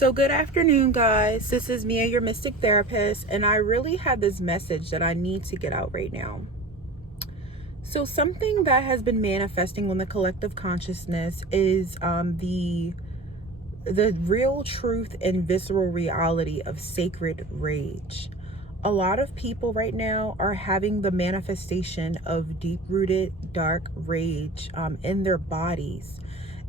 So good afternoon, guys. This is Mia, your mystic therapist, and I really had this message that I need to get out right now. So something that has been manifesting on the collective consciousness is the real truth and visceral reality of sacred rage. A lot of people right now are having the manifestation of deep-rooted dark rage in their bodies,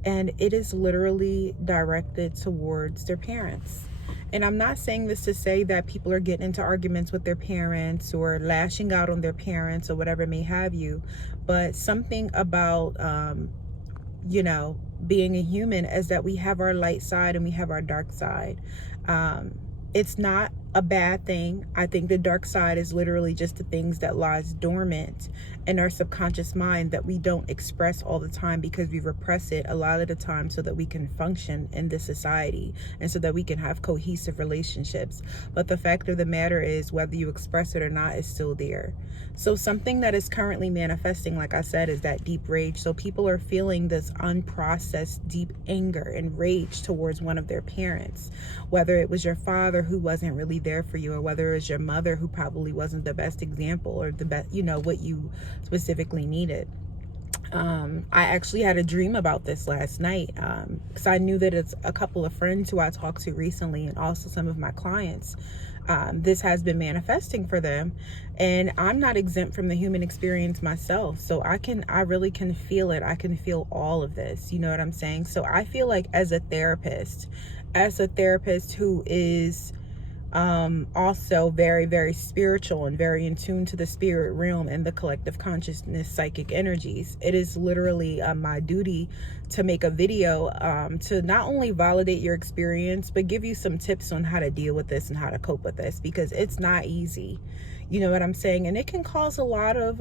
and it is literally directed towards their parents. And I'm not saying this to say that people are getting into arguments with their parents or lashing out on their parents or whatever may have you, but something about being a human is that we have our light side and we have our dark side. It's not a bad thing. I think the dark side is literally just the things that lies dormant in our subconscious mind that we don't express all the time because we repress it a lot of the time so that we can function in this society and so that we can have cohesive relationships. But the fact of the matter is, whether you express it or not, is still there. So something that is currently manifesting, like I said, is that deep rage. So people are feeling this unprocessed deep anger and rage towards one of their parents, whether it was your father who wasn't really there for you, or whether it was your mother who probably wasn't the best example or the best, what you specifically needed. I actually had a dream about this last night because I knew that it's a couple of friends who I talked to recently and also some of my clients. This has been manifesting for them, and I'm not exempt from the human experience myself, so I really can feel it. I can feel all of this, you know what I'm saying? So I feel like as a therapist who is also very, very spiritual and very in tune to the spirit realm and the collective consciousness psychic energies, it is literally my duty to make a video to not only validate your experience but give you some tips on how to deal with this and how to cope with this, because it's not easy, you know what I'm saying? And it can cause a lot of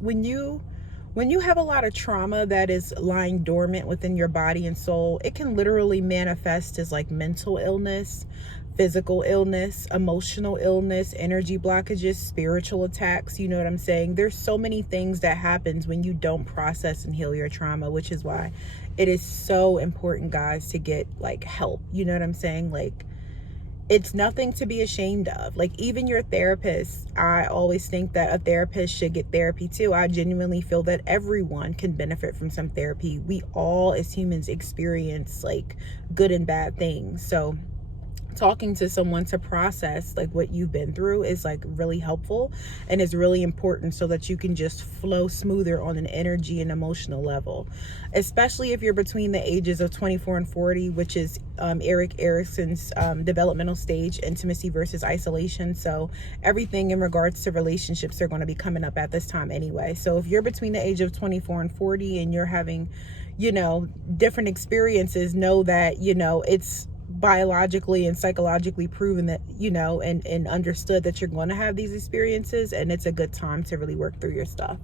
when you have a lot of trauma that is lying dormant within your body and soul, it can literally manifest as like mental illness, physical illness, emotional illness, energy blockages, spiritual attacks. You know what I'm saying? There's so many things that happens when you don't process and heal your trauma, which is why it is so important, guys, to get like help. You know what I'm saying? Like, it's nothing to be ashamed of. Like, even your therapist, I always think that a therapist should get therapy too. I genuinely feel that everyone can benefit from some therapy. We all as humans experience like good and bad things. So talking to someone to process like what you've been through is like really helpful and is really important so that you can just flow smoother on an energy and emotional level, especially if you're between the ages of 24 and 40, which is Erik Erikson's developmental stage, intimacy versus isolation. So everything in regards to relationships are going to be coming up at this time anyway. So if you're between the age of 24 and 40 and you're having different experiences, know that it's biologically and psychologically proven that and understood that you're going to have these experiences, and it's a good time to really work through your stuff.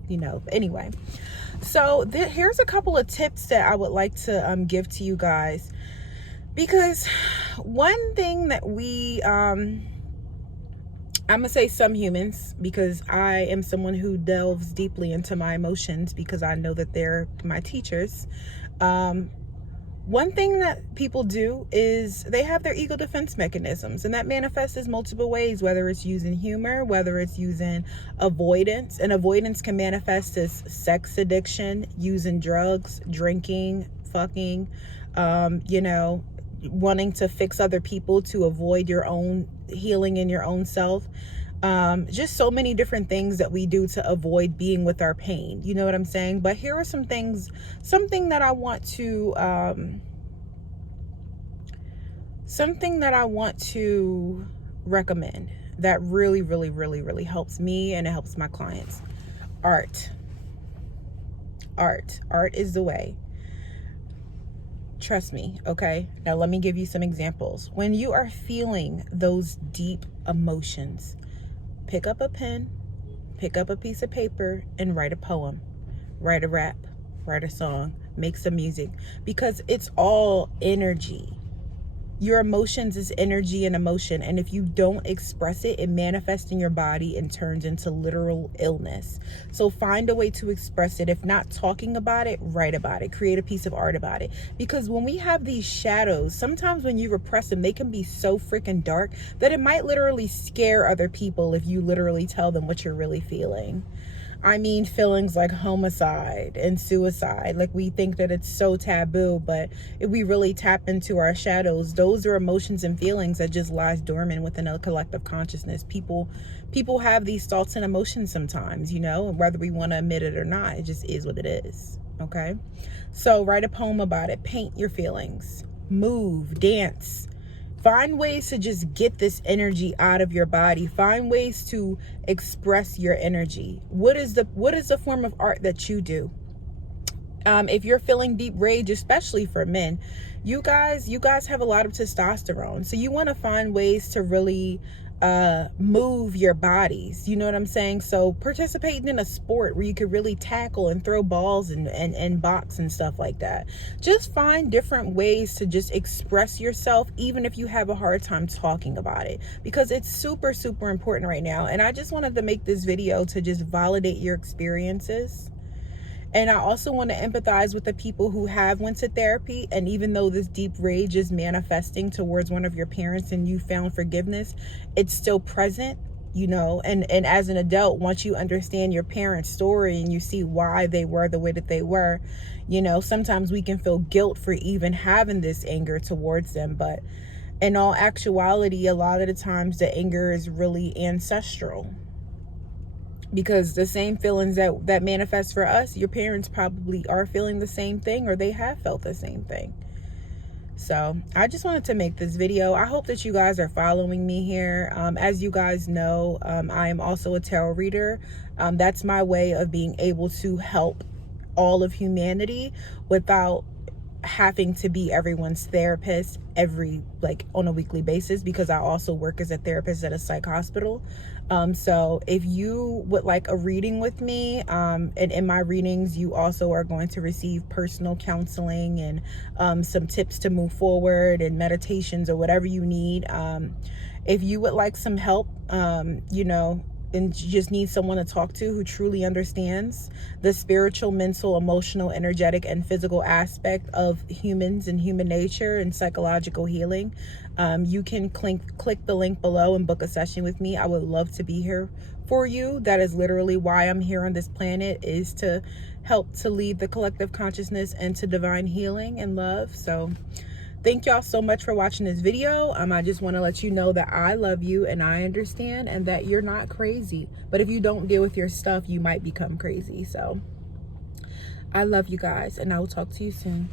Anyway, so here's a couple of tips that I would like to give to you guys, because one thing that we I'm gonna say some humans, because I am someone who delves deeply into my emotions because I know that they're my teachers. One thing that people do is they have their ego defense mechanisms, and that manifests as multiple ways, whether it's using humor, whether it's using avoidance. And avoidance can manifest as sex addiction, using drugs, drinking, fucking, wanting to fix other people to avoid your own healing in your own self. Just so many different things that we do to avoid being with our pain. You know what I'm saying? But here are some things, something that I want to recommend that really, really, really, really helps me and it helps my clients. Art is the way. Trust me, okay? Now let me give you some examples. When you are feeling those deep emotions, pick up a pen, pick up a piece of paper, and write a poem, write a rap, write a song, make some music, because it's all energy. Your emotions is energy and emotion, and if you don't express it, it manifests in your body and turns into literal illness. So find a way to express it. If not talking about it, write about it. Create a piece of art about it. Because when we have these shadows, sometimes when you repress them, they can be so freaking dark that it might literally scare other people if you literally tell them what you're really feeling. I mean, feelings like homicide and suicide. Like, we think that it's so taboo, but if we really tap into our shadows, those are emotions and feelings that just lies dormant within a collective consciousness. People have these thoughts and emotions sometimes, you know, whether we want to admit it or not, it just is what it is. Okay. So write a poem about it, paint your feelings, move, dance. Find ways to just get this energy out of your body. Find ways to express your energy. What is the form of art that you do? If you're feeling deep rage, especially for men, you guys have a lot of testosterone. So you want to find ways to really move your bodies. You know what I'm saying? So participating in a sport where you could really tackle and throw balls and box and stuff like that. Just find different ways to just express yourself, even if you have a hard time talking about it, because it's super, super important right now. And I just wanted to make this video to just validate your experiences. And I also want to empathize with the people who have went to therapy. And even though this deep rage is manifesting towards one of your parents and you found forgiveness, it's still present, you know. And as an adult, once you understand your parents' story and you see why they were the way that they were, you know, sometimes we can feel guilt for even having this anger towards them. But in all actuality, a lot of the times the anger is really ancestral. Because the same feelings that manifest for us, your parents probably are feeling the same thing, or they have felt the same thing. So I just wanted to make this video. I hope that you guys are following me here. As you guys know, I am also a tarot reader. That's my way of being able to help all of humanity without having to be everyone's therapist on a weekly basis, because I also work as a therapist at a psych hospital. So if you would like a reading with me, and in my readings you also are going to receive personal counseling and some tips to move forward and meditations or whatever you need. If you would like some help, you know, and you just need someone to talk to who truly understands the spiritual, mental, emotional, energetic, and physical aspect of humans and human nature and psychological healing, you can click the link below and book a session with me. I would love to be here for you. That is literally why I'm here on this planet, is to help to lead the collective consciousness into divine healing and love. So thank y'all so much for watching this video. I just want to let you know that I love you and I understand, and that you're not crazy. But if you don't deal with your stuff, you might become crazy. So I love you guys, and I will talk to you soon.